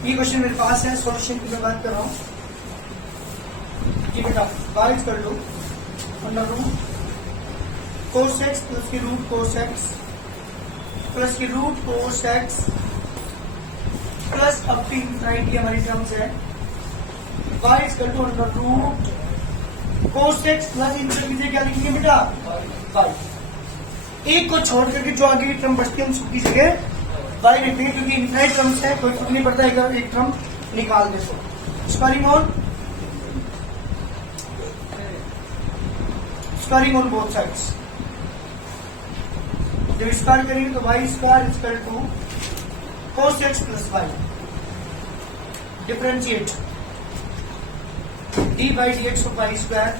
ये क्वेश्चन मेरे पास है, सॉल्यूशन की मैं बात कर रहा हूँ कि बेटा बाइज कर लो under root cos x plus की रूट कोस एक्स प्लस की root cos x plus up to infinity हमारी टर्म्स है। बाइज कर लो under root cos x plus infinity क्या लिखेंगे बेटा बाई। एक को छोड़ करके जो आगे की टर्म बचती है हम सबकी जगह वाई लिखेंगे क्योंकि इनफाइनाइट टर्म्स है, कोई फर्क नहीं पड़ता एक टर्म निकाल दे सो। Squaring on both sides. जब स्क्वायर करेंगे तो y square equal to cos x plus y. Differentiate d by D x of y square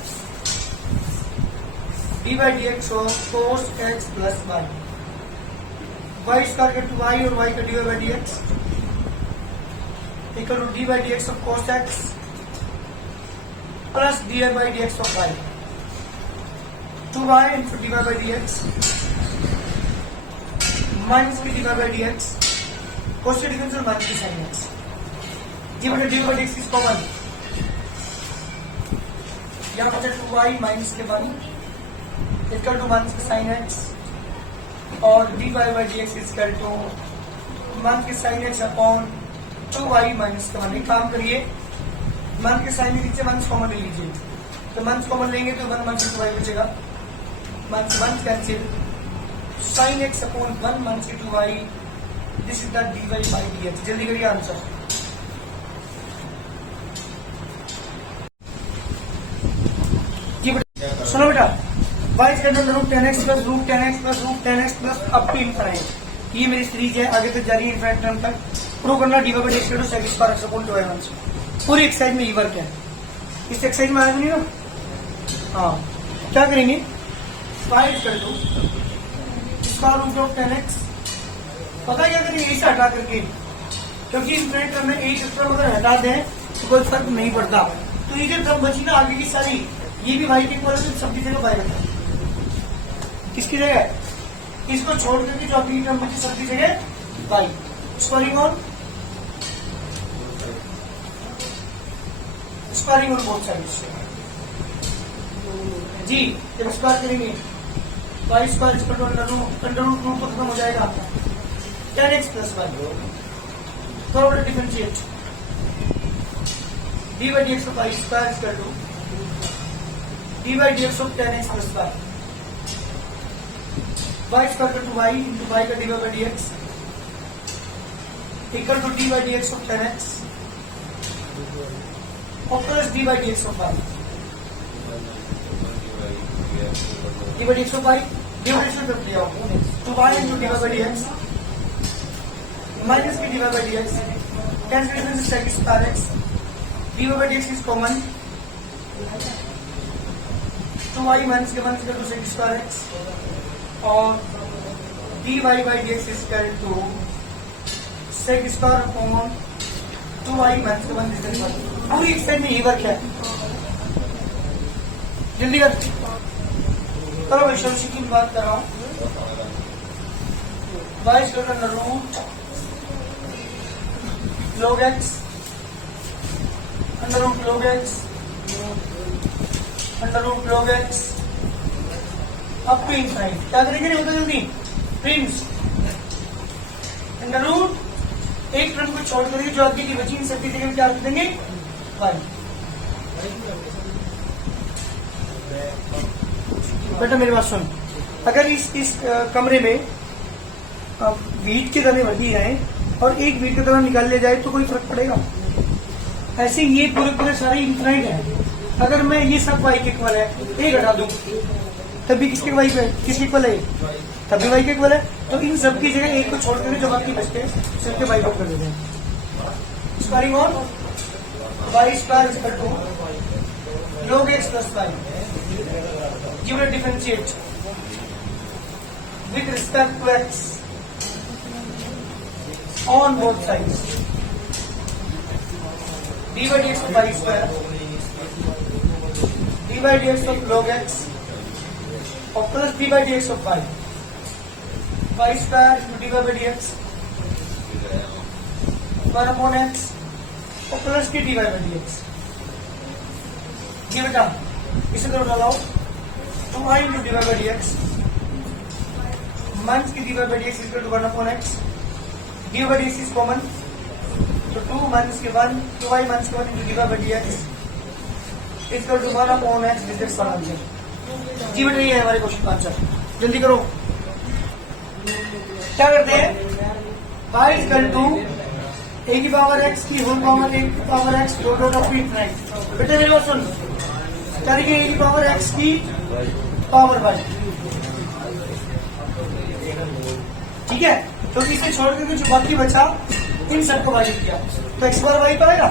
d by D x of cos x plus y. Y square का two y और y का d by D x equal to D by D x of cos x plus D by D x of y. Two y into d by D x minus की d by D x cos difference और minus की sine x. जी बेटा d by D x is common, यहाँ बचा two y minus के one equal to minus की sine x और d Y by D x equal to मान के sine x upon two y minus का वन। एक काम करिए, मान के साइन के नीचे वन कॉमन ले लीजिए, तो वन कॉमन लेंगे तो वन माइनस टू वाई बचेगा, वन से one cancel, sine x upon one minus two Y, this is the D Y by D X. जल्दी करिए आंसर। जी बेटा सुनो बेटा, Y is under root 10x plus root 10x plus root 10x plus up to infinite. ये मेरी series है, आगे तक जारी है इनफाइनाइट टर्म तक। प्रूव करना D by D X to sec square x upon 2y1। पूरी एक्सरसाइज में ये वर्क है, इस एक्सरसाइज में आया नहीं ना। हाँ क्या करेंगे, Y is to square root of 10x। पता क्या करेंगे, इसे हटा करके, क्योंकि इनफाइनाइट टर्म में एक टर्म अगर हटा दें तो कोई फर्क नहीं पड़ता। तो ये जो टर्म बची ना आगे की सारी, ये भी वाई के इक्वल है, सबकी जगह वाई रखा। किसकी जगह, इसको छोड़ करके जो अभी टर्म बची सबकी जगह वाई। Squaring on both sides. जी जब स्क्वायर करेंगे y square equal to under root root तो खत्म हो जाएगा 10x प्लस वाई। थोड़ा बड़ा differentiate d by D x of y square equal to D by D x of 10x plus y. Y square का two y into y का d by D x equal to D by D x of 10x और plus D by D x of y. D by D x of y differentiate कर दिया two y into d by D x minus की d by D x cancel difference sec square x. D by D x is common, two y minus के one equal to sec square x और d Y by D x equal to sec square upon two y minus के one equal to. पूरी exercise में ये work है, जल्दी कर। चलो मैं सॉल्यूशन की बात कर रहा हूँ। Y square under root log x under root log x under root log x up to infinite. क्या करेंगे नहीं होता जल्दी प्रिंस अंडर रूट एक टर्म को छोड़ करके जो आगे की बची इन सबकी जगह क्या कर देंगे वाई। बेटा मेरी बात सुन, अगर इस कमरे में वीट के दाने वही है और एक वीट का दाना निकाल लिया जाए तो कोई फर्क पड़ेगा। ऐसे ये पूरे सारे इनफाइनाइट है। अगर मैं ये सब वाई के इक्वल है, एक हटा दूं तभी किसके वाई पे किसके इक्वल है, तभी वाई के इक्वल है। तो इन सब की जगह एक को छोड़ करके जो बाकी बचते हैं सबके वाई को कर देते हैं। Squaring on Y square equal to log x plus Y. Give it differentiate with respect to x on both sides. d by dx of y square d by dx of log x और plus d by dx of y y square into d by dx one upon x और plus की d Y by D x. जी बेटा इसे तो डालाओ two i into d Y by D x minus की d Y by D x equal to one upon x. D Y by D x is common तो two minus के one two i minus के one into d Y by D x equal to one upon x digit का answer. जी बेटा ये है हमारे question का आंसर, जल्दी करो। क्या करते हैं y इक्वल टू ए की पावर x की होल पावर ए की power x dot of infinite. बेटा मेरी बात सुन, करेंगे ए की पावर x की पावर y, ठीक है। तो इसे छोड़ के जो बाकी बचा इन सबको वाई किया तो x बार y पाएगा,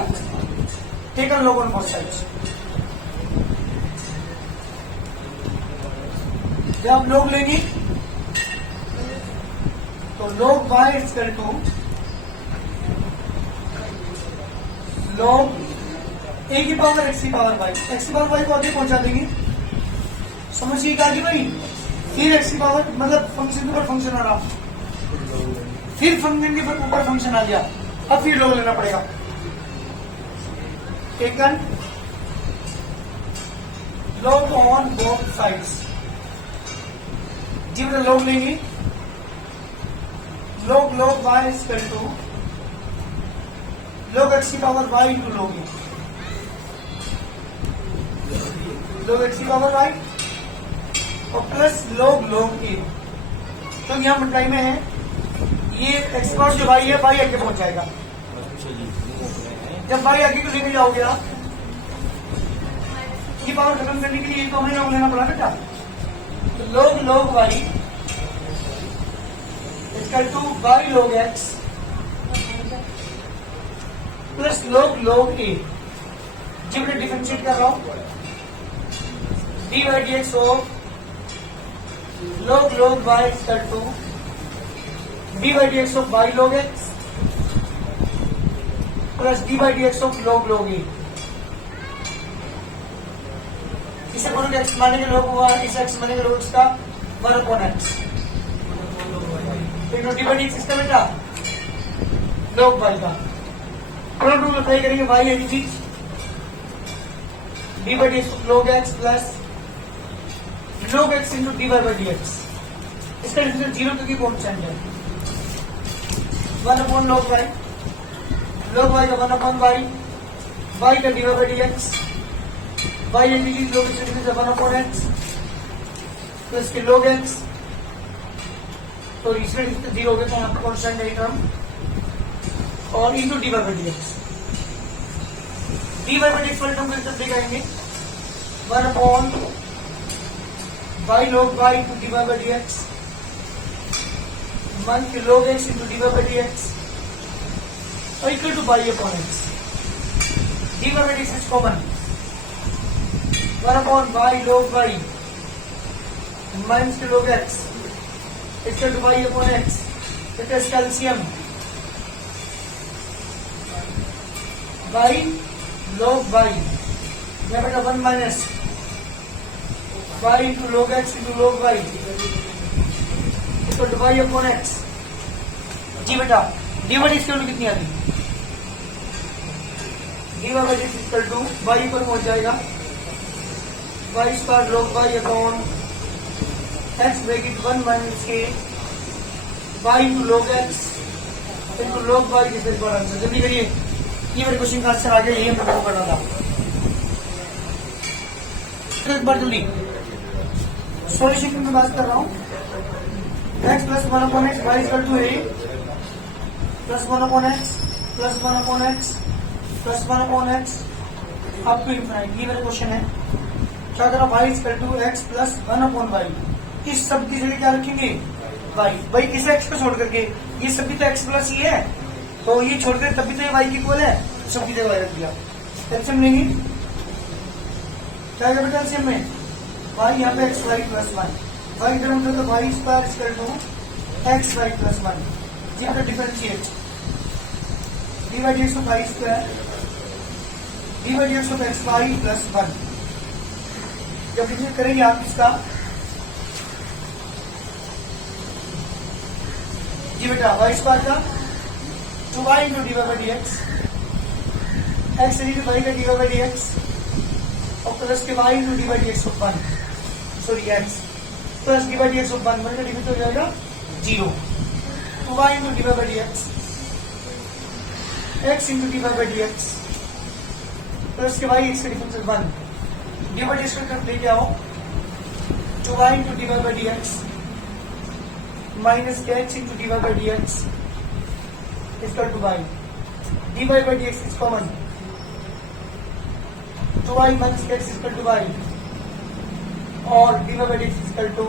taken log on both sides. जब आप लोग लेंगे तो log y equal to log a की पावर x की पावर y, x की पावर y को आगे पहुंचा देंगे, समझिए क्या कि भाई फिर x की पावर मतलब फंक्शन के ऊपर फंक्शन आ रहा, फिर फंक्शन के ऊपर फंक्शन आ गया, अब फिर log लेना पड़ेगा। Taken log on both sides. जी मतलब log लेंगे log y equal to log x की power y into log a, log x की पावर y और प्लस log a। तो यहाँ मल्टीप्लाई में है, ये x पावर जो y है y आगे पहुंच जाएगा। जब y आगे को लेके जाओगे आप ये पावर खत्म करने के लिए तो हमें log लेना पड़ा बेटा। तो log y equal to y log x plus log a। जी मैं डिफरेंशिएट कर रहा हूं डी बाई डी एक्स और log y equal to D by D x of y log x plus D by D x of log a। इसे बोलोगे x मानेंगे log y, इसे x मानेंगे log x का one upon x d by D x इसका बेटा log y का to apply करेंगे y है चीज D by D x log x plus log x into d by D x. इसका डिफरेंस जीरो क्योंकि कॉन्स्टेंट है, वन अपॉन log y का वन अपॉन y का d by D x, y है चीज log x difference one upon X plus के log x। तो इसमें डिफरेंस जीरो हो गया तो यहाँ पर कॉन्स्टेंट है टर्म और into d by D x. D by D x वाले टर्म को तब दिखाएंगे one upon y log y to D by D x one के log x into d by D x और equal to y upon x. D by D x is common, one upon y log y minus के log x equal to y upon x. It is calcium y log y, यहाँ बेटा one minus y into log x into log y equal to y upon x. जी बेटा d by d value कितनी आ गई, d by d equal to y पर पहुंच जाएगा y square log y upon x bracket one minus के y into log x into log y किस पर आंसर। जल्दी करिए, ये मेरे क्वेश्चन का आंसर आ गया, यही हमको करना था। एक बार जल्दी सॉल्यूशन की मैं बात कर रहा हूँ, x plus one upon X Y equal to A plus one upon X plus one upon X plus one upon X up to infinite. ये मेरा क्वेश्चन है। क्या करा y equal to X plus one upon Y, इस सब की जगह क्या रखेंगे y। भाई इस x को छोड़ करके ये सब भी तो x प्लस ही है, तो ये छोड़ कर तब भी तो ये y की इक्वल है, सब की जगह y रख दिया। एल्सियम लेंगे क्या बेटा, एल्सियम में y यहाँ पे x y plus one, y का मतलब तो y square equal to x y plus one. जी मतलब differentiate d by D x of y square d by D x of x y plus one. जब differentiate करेंगे आप इसका, जी बेटा वाई स्क्वायर का तो y into d Y by D x, x into y का d Y by D x और plus के y into d by D x of 1, sorry x plus D by D x of 1, 1 का difference हो जाएगा 0, तो y into d Y by D x, x into d Y by D x plus के y x का difference 1, d by D x का तरफ लेके आओ, तो y into d Y by D x minus के x into d Y by D x equal to y, d Y by D x is common, तो y minus के x equal to y और d Y by D x equal to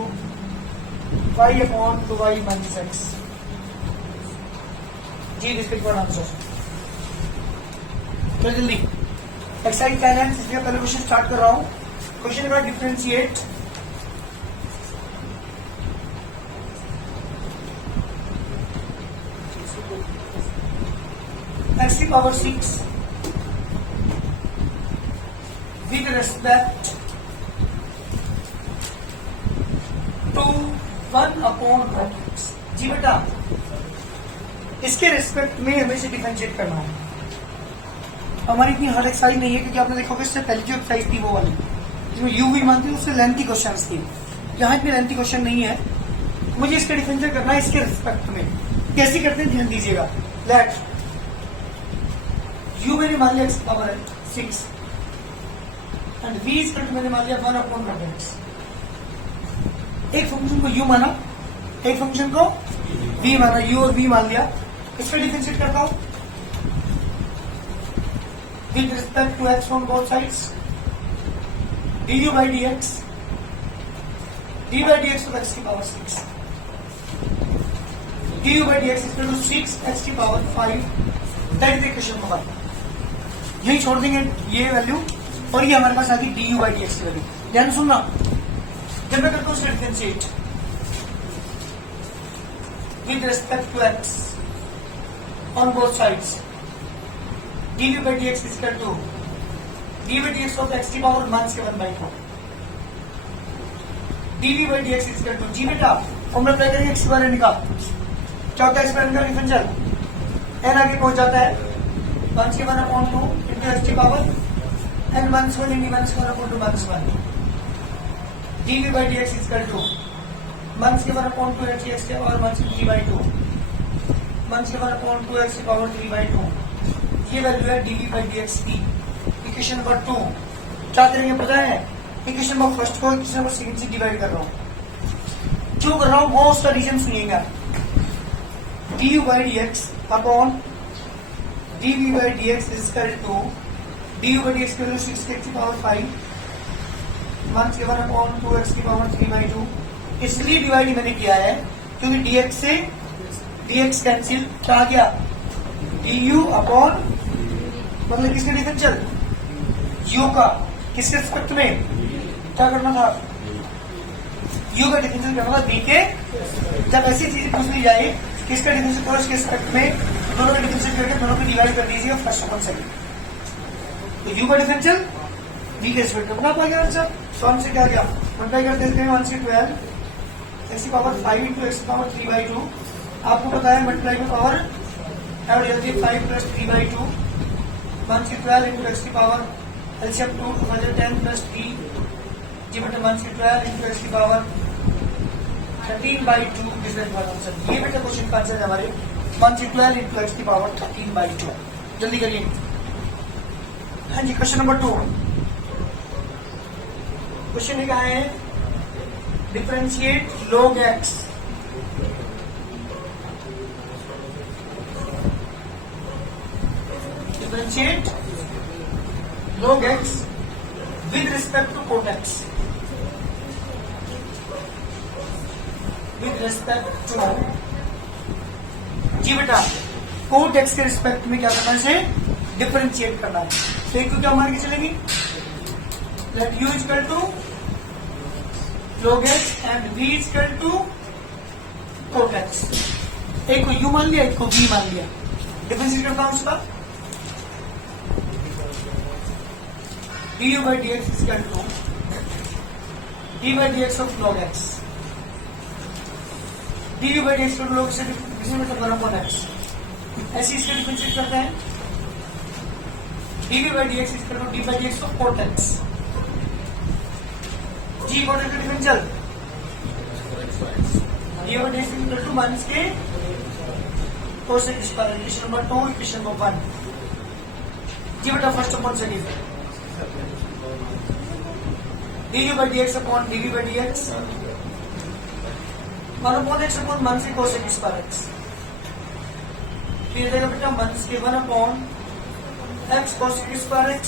y upon two y minus x. जी respect for answer. तो जल्दी exercise 10 इसलिए पहले question start कर रहा हूं। क्वेश्चन नंबर डिफरेंशिएट x की power 6 with respect to 1 upon x। जी बेटा इसके रिस्पेक्ट में हमें से डिफरेंशिएट करना है। हमारी इतनी हार्ड एक्सरसाइज नहीं है क्योंकि आपने देखा होगा इससे पहले जो एक्सरसाइज थी वो वाली जिसमें यू भी मानते उससे लेंथी क्वेश्चन थी, यहाँ इतनी लेंथी क्वेश्चन नहीं है। मुझे इसका डिफरेंशिएट करना है इसके रिस्पेक्ट में। कैसे करते हैं ध्यान दीजिएगा। लेट u मैंने मान लिया x पावर है 6 एंड v इक्वल टू मैंने मान लिया 1 अपॉन x। एक फंक्शन को u माना, एक फंक्शन को v माना, u और v मान लिया। इसका डिफरेंशिएट करता हूं with respect to x from both sides, du by dx, d by dx of x की power 6, du by dx equal to 6 x की power 5। That is equation number 1। यही छोड़ देंगे ये वैल्यू और ये हमारे पास आ गई d you by D x की वैल्यू। ध्यान सुनना, जब मैं करता हूँ उसका differentiate with respect to x on both sides, d you by D x equal to D by D x of x की पावर माइनस के 1/2, d we by D x equal to जी बेटा फॉर्मूला अप्लाई करेंगे x बार का क्या होता है, एक्स बार का डिफरेंशियल एन आगे पहुंच जाता है 1 के 1 अपॉन 2 इंटू एक्स की power N minus 1 into minus 1 upon 2 minus 1, D we by D x equal to 1 के 1 अपॉन 2 एक्स की पावर माइनस 3/2, 1 के 1 अपॉन 2 एक्स की पावर 3/2। ये वैल्यू है D we by D x की। इक्वेशन नंबर 2 क्या करेंगे पता है, इक्वेशन नंबर फर्स्ट को इक्वेशन नंबर सेकंड से डिवाइड कर रहा हूँ। जो कर रहा हूँ वो उसका रीजन सुनिएगा। D you by D X upon D we by D x is equal to D you by D x की वैल्यू 6 की पावर 5, 1 के 1 अपॉन 2 एक्स की पावर 3/2। इसलिए डिवाइड मैंने किया है क्योंकि dx से dx कैंसिल क्या आ गया, du अपॉन मतलब किसके डिफरेंशियल u का, किसके रिस्पेक्ट में क्या करना था, u का डिफरेंशियल करना था v के। जब ऐसी चीज पूछ ली जाए किसका डिफरेंशियल करो इसके रिस्पेक्ट में, दोनों का डिफरेंशियल करके दोनों को डिवाइड कर दीजिए फर्स्ट अपॉन सेकंड। तो u का डिफरेंशियल v के रिस्पेक्ट में बना पाएगा आंसर। तो हमसे क्या गया मल्टीप्लाई कर देते हैं 1 से 12 एक्स की पावर 5 इंटू एक्स की पावर 3/2। आपको पता है मल्टीप्लाई की पावर ऐड जल्दी 5 प्लस 3/2, 1 से 12 इंटू एक्स की पावर एलसीएम 2 2 10 प्लस 3 जी बेटा 1 से 12 इंटू एक्स की पावर 13/2 इज द आंसर। ये बेटा क्वेश्चन का आंसर है हमारे 1 से 12 इंटू एक्स की पावर 13/2। जल्दी करिए। हाँ जी क्वेश्चन नंबर 2 क्वेश्चन लिखा है differentiate log x differentiate log x with respect to cot x with respect to जी बेटा cot x के रिस्पेक्ट में क्या करना है, इसे डिफरेंशिएट करना है। तो एक को क्या मान के चलेगी, let u equal to log x and v equal to cot x। एक को u मान लिया, एक को v मान लिया। डिफरेंशिएट करता हूं उसका du by dx is equal to d by dx of log x, du by dx of log x is equal to 1 upon x, ऐसे इसके डिफरेंशिएट करते हैं dv by dx is equal to d by dx of cot x g cot x का differential d by dx is equal to minus के cosec square equation number 2 equation number 1 जी बेटा first upon second du by dx upon dv by dx 1 upon x upon minus के cosec square x फिर देखो बेटा minus के 1 upon x cosec square x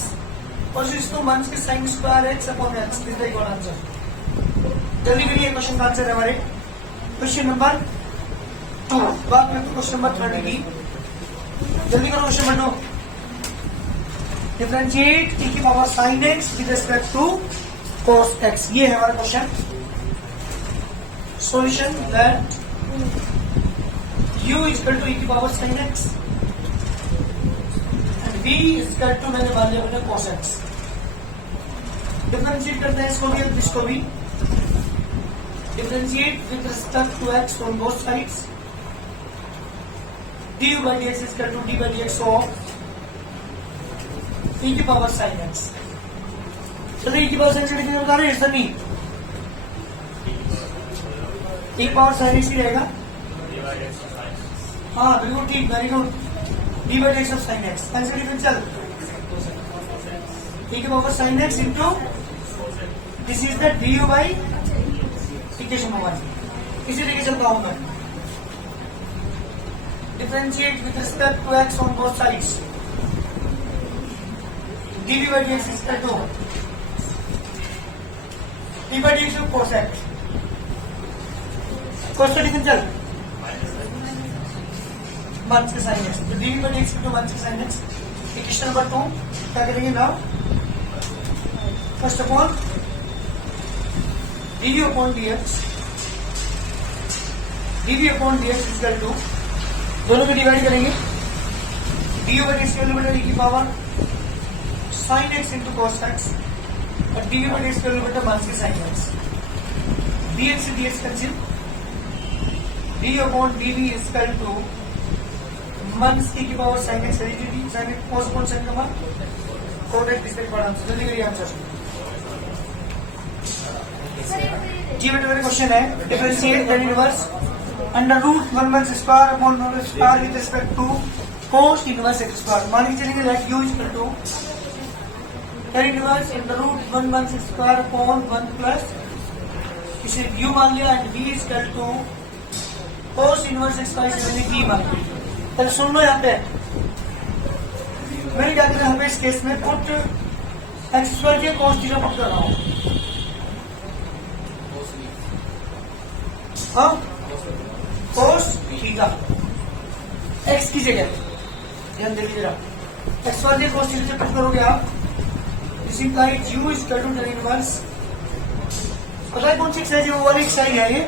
और इसको माइनस के sin square x upon x this the equal answer. जल्दी करिए क्वेश्चन का आंसर है हमारे क्वेश्चन नंबर 2 बात में क्वेश्चन नंबर 3 की जल्दी करो क्वेश्चन नंबर 2 डिफरेंशिएट e की power sin x with respect to cos x ये है हमारा question solution that u is equal to e की power sin x and v is equal to मैंने मान लिया बेटा cos x डिफरेंशिएट करते हैं इसको भी और इसको भी differentiate with respect to x on both sides du by dx is equal to d by dx of e की पावर sin x चलिए e की पावर sin x कितने बता रहे हैं ऐसा नहीं e की पावर sin x ही रहेगा हाँ बिल्कुल ठीक very good d by dx of sin x answer differential e की power sin x into this is the du by equation number 1 इसी तरीके चलता हूं मैं differentiate with respect to x on both sides dv by dx is equal to d by dx of cos x cos का differential minus के sin x तो dv by dx equal to minus के sin x equation number 2 क्या करेंगे now first of all dv upon dx is equal to दोनों को divide करेंगे du by dx की की power sin x into cos x और dv by dx की माइनस के sin x dx से dx cancel du upon dv is equal to minus की power sin x sin x cos upon sin का मान cot x इसका बड़ा answer जल्दी करिए आंसर जी बेटा मेरा क्वेश्चन है differentiate tan inverse under root 1 square upon root square with respect to cos inverse x square मान के चलेंगे that u is equal to tan inverse under root 1 square upon 1 plus इसे u मान लिया and v is equal to cos inverse x square से मैंने v मान लिया तो सुन लो यहाँ पे मैंने क्या किया यहाँ पे इस केस में पुट x स्क्वायर के cos थीटा पुट कर रहा हूँ हाँ cos थीटा x की जगह ध्यान देखिए जरा x वाले cos थीटा से पुट करोगे आप इस implies u is equal to tan inverse पता है कौन सी एक्सरसाइज है वो वाली एक्सरसाइज है ये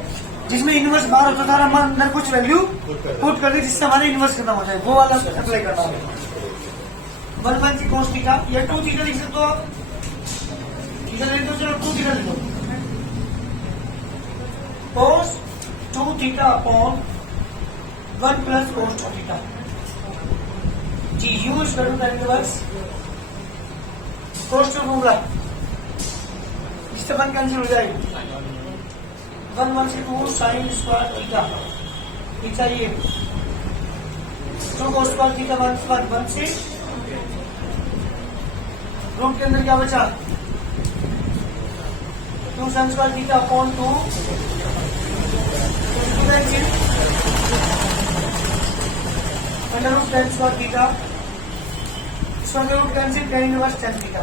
जिसमें इनवर्स बाहर होता था हम अंदर कुछ वैल्यू पुट कर दे जिससे हमारे इनवर्स खत्म हो जाए वो वाला अप्लाई करना है 1 की cos थीटा या 2 थीटा लिख सकते हो आप थीटा लिख दो चलो 2 थीटा लिख दो cos 2 theta upon 1 plus cos 2 theta जी u is equal to tan inverse cos 2 होगा इससे 1 कैंसिल हो जाएगा 1 से 2 sin स्क्वायर थीटा थीटा ये 2 cos स्क्वायर थीटा 1 से रूट के अंदर क्या बचा 2 sin square theta upon 2 under root tan square theta इसका root cancel tan inverse tan theta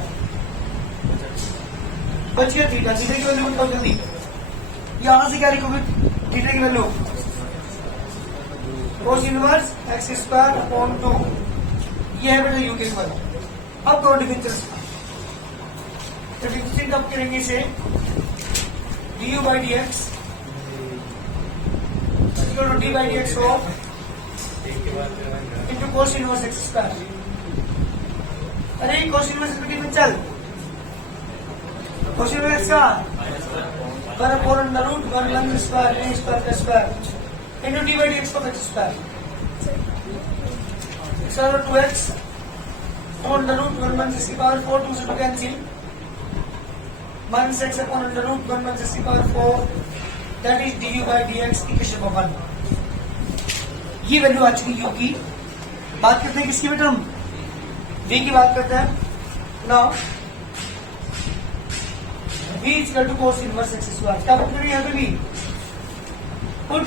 बच गया थीटा थीटा की वैल्यू बताओ जल्दी यहां से क्या लिखोगे थीटा की value cos inverse x square upon 2 ये है बेटा u के इक्वल अब करो डिफरेंशियल डिफरेंशिएट अब करेंगे इसे du by dx equal to d by dx of into cos inverse x square अरे cos inverse x differential cos inverse का 1 upon under root 1 square a square plus square into d by dx of x square So 2x 4 under root 1 minus x की power 4 2 से 2 cancel minus x upon under root 1 minus x की power 4 that is du by dx equation number 1। ये value आ चुकी u की। बात करते हैं किसकी बेटा, हम v की बात करते हैं। Now v is equal to cos inverse x square। क्या पुट करेंगे यहाँ पे v, put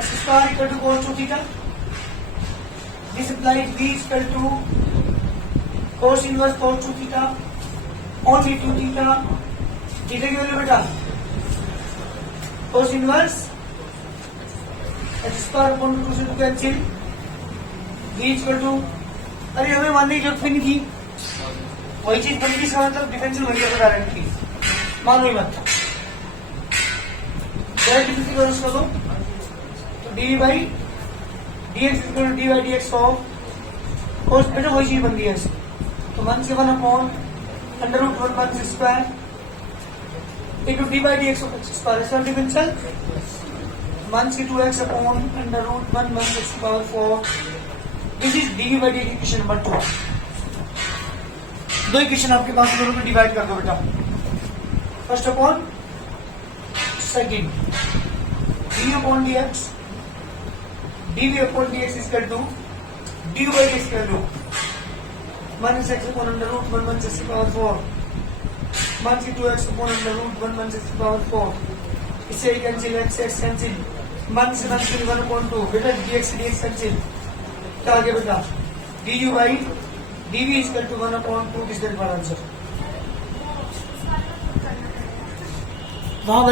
x square equal to cos 2 theta। This implies v is equal to cos inverse cos 2 theta only 2 theta। Theta की value बेटा cos inverse x square upon 2 से 2 cancel v is equal to, अरे हमें मानने की जरूरत भी नहीं थी, वही चीज बन गई। इसका मतलब डिफरेंशियल बन गया था डायरेक्टली, मानो ही मत। डायरेक्ट डिफरेंशियल कर दो तो d by D x equal to D by D x of, और बेटा वही चीज बन गई है। तो 1 से 1 upon under root 1 1 square into d by D x of x square. इसका डिफरेंशियल 1 से 2x upon under root 1 1 x की power 4। This is d by d equation number 2। दो इक्वेशन आपके पास, दोनों को डिवाइड कर दो बेटा। First upon second, d upon d x d v upon d x equal to D by D x equal to minus x upon under root 1 1 x की power 4 1 से 2x upon under root 1 1 x की power 4। इससे cancel x x cancel 1 से 1 upon 2 बेटा D x cancel. क्या आगे बेटा d you by d v equal to 1 upon 2। This is answer. वहां